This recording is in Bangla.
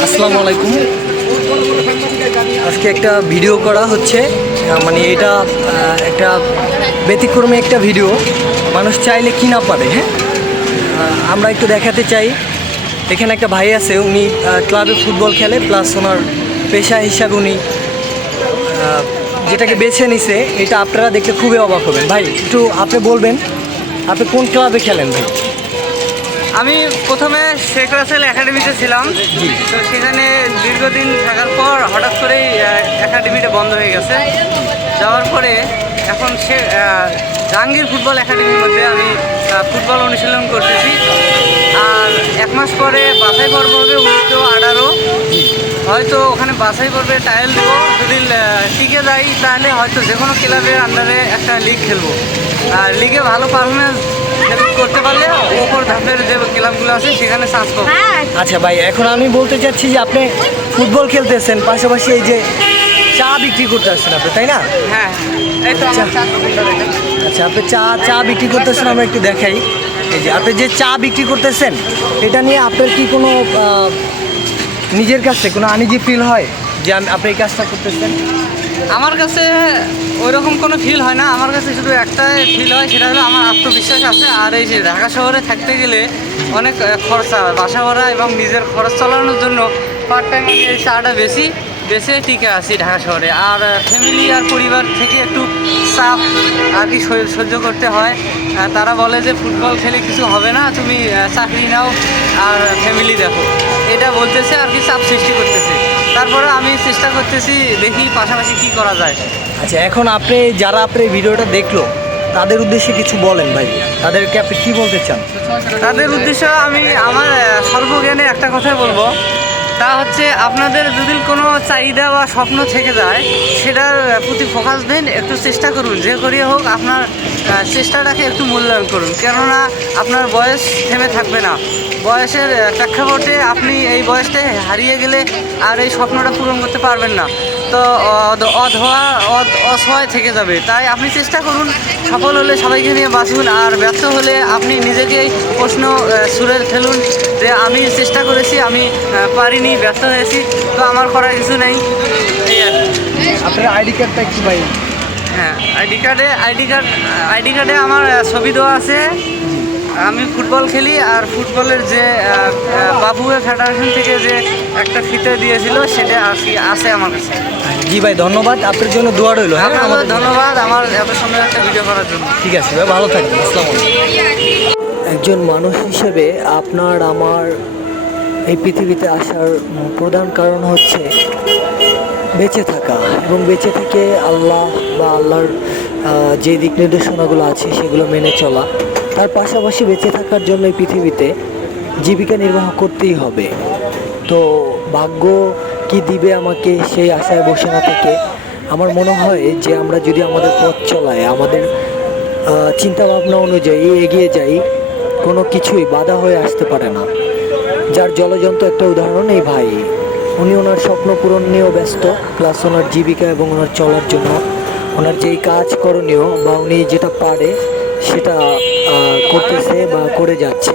আসসালামু আলাইকুম। আজকে একটা ভিডিও করা হচ্ছে, মানে এটা একটা ব্যতিক্রমী একটা ভিডিও। মানুষ চাইলে কি না পারে, হ্যাঁ। আমরা একটু দেখাতে চাই, এখানে একটা ভাই আছে, উনি ক্লাবে ফুটবল খেলে, প্লাস ওনার পেশা হিসাবে উনি যেটাকে বেছে নিছে, এটা আপনারা দেখলে খুবই অবাক হবেন। ভাই একটু আপনি বলবেন, আপনি কোন ক্লাবে খেলেন ভাই? আমি প্রথমে শেখ রাসেল একাডেমিতে ছিলাম, তো সেখানে দীর্ঘদিন থাকার পর হঠাৎ করেই একাডেমিটা বন্ধ হয়ে গেছে। যাওয়ার পরে এখন সে জাহাঙ্গীর ফুটবল একাডেমির মধ্যে আমি ফুটবল অনুশীলন করতেছি। আর এক মাস পরে বাছাই পর্ব হবে 19-18, হয়তো ওখানে বাছাই পর্বে ট্রায়াল দেবো। যদি টিকে যাই তাহলে হয়তো যে কোনো ক্লাবের আন্ডারে একটা লিগ খেলবো। আর লিগে ভালো পারফরমেন্স করতে পারলে ওপর ধাপের যে ক্লাবগুলো আছে সেখানে চান্স পাবো। আচ্ছা ভাই, এখন আমি বলতে চাচ্ছি যে আপনি ফুটবল খেলতেছেন, পাশাপাশি এই যে চা বিক্রি করতে আসছেন আপনি, তাই না? হ্যাঁ, এই তো আমার চা দোকানটা দেখেন। আচ্ছা, আপনি চা বিক্রি করতেছেন, আমরা একটু দেখাই। এই যে আপনি যে চা বিক্রি করতেছেন, এটা নিয়ে আপনার কি কোনো নিজের কাছে কোনো আনইজি ফিল হয় যে আপনি এই কাজটা করতেছেন? আমার কাছে ওইরকম কোনো ফিল হয় না। আমার কাছে শুধু একটাই ফিল হয়, সেটা হলো আমার আত্মবিশ্বাস আছে। আর এই যে ঢাকা শহরে থাকতে গেলে অনেক খরচা, বাসা ভাড়া এবং নিজের খরচ চালানোর জন্য পার্ট টাইম আমি এই চাটা বেশি টিকে আছি ঢাকা শহরে। আর ফ্যামিলি আর পরিবার থেকে একটু চাপ আর কি সহ্য করতে হয়। তারা বলে যে ফুটবল খেলে কিছু হবে না, তুমি চাকরি নাও আর ফ্যামিলি দেখো, এটা বলতেছে আর কি, চাপ সৃষ্টি করতেছে। তারপরে আমি চেষ্টা করতেছি, দেখি পাশাপাশি কি করা যায়। আচ্ছা, এখন যারা এই ভিডিওটা দেখলো তাদের উদ্দেশ্যে কিছু বলেন ভাই, তাদেরকে আপনি কি বলতে চান? তাদের উদ্দেশ্যে আমি আমার স্বল্পজ্ঞানে একটা কথাই বলবো, তা হচ্ছে আপনাদের যদি কোনো চাহিদা বা স্বপ্ন থেকে যায় সেটার প্রতি ফোকাস দেন, একটু চেষ্টা করুন, যে করিয়ে হোক আপনার চেষ্টাটাকে একটু মূল্যায়ন করুন। কেননা আপনার বয়স থেমে থাকবে না। বয়সের প্রেক্ষাপটে আপনি এই বয়সটা হারিয়ে গেলে আর এই স্বপ্নটা পূরণ করতে পারবেন না, তো অসহায় থেকে যাবে। তাই আপনি চেষ্টা করুন, সফল হলে সবাইকে নিয়ে বাঁচুন, আর ব্যর্থ হলে আপনি নিজেকেই প্রশ্ন সুরে ফেলুন যে আমি চেষ্টা করেছি, আমি পারিনি, ব্যর্থ হয়েছি, তো আমার করার কিছু নেই। এই আর আপনার আইডি কার্ডটা কি ভাই? হ্যাঁ, আইডি কার্ডে আমার ছবি দেওয়া আছে। আমি ফুটবল খেলি, আর ফুটবলের যে বাবুয়ে ফেডারেশন থেকে যে একটা ফিতে দিয়েছিল সেটা আছে আমার কাছে। জি ভাই, ধন্যবাদ, আপনার জন্য দোয়া রইল। হ্যাঁ, আমাদের ধন্যবাদ আমার এত সুন্দর একটা ভিডিও করার জন্য। ঠিক আছে ভাই, ভালো থাকবেন। আসসালামু আলাইকুম। একজন মানুষ হিসেবে আপনার আমার এই পৃথিবীতে আসার প্রধান কারণ হচ্ছে বেঁচে থাকা, এবং বেঁচে থেকে আল্লাহ বা আল্লাহর যে দিক নির্দেশনাগুলো আছে সেগুলো মেনে চলা। তার পাশাপাশি বেঁচে থাকার জন্য এই পৃথিবীতে জীবিকা নির্বাহ করতেই হবে। তো ভাগ্য কি দিবে আমাকে সেই আশায় বসে না থেকে আমার মনে হয় যে আমরা যদি আমাদের পথ চলায়, আমাদের চিন্তাভাবনা অনুযায়ী এগিয়ে যাই, কোনো কিছুই বাধা হয়ে আসতে পারে না। যার জ্বলজ্বন্ত একটা উদাহরণ এই ভাই, উনি ওনার স্বপ্ন পূরণ নিয়েও ব্যস্ত, প্লাস ওনার জীবিকা এবং ওনার চলার জন্য ওনার যেই কাজ করণীয় বা উনি যেটা পারে সেটা করতেছে বা করে যাচ্ছে।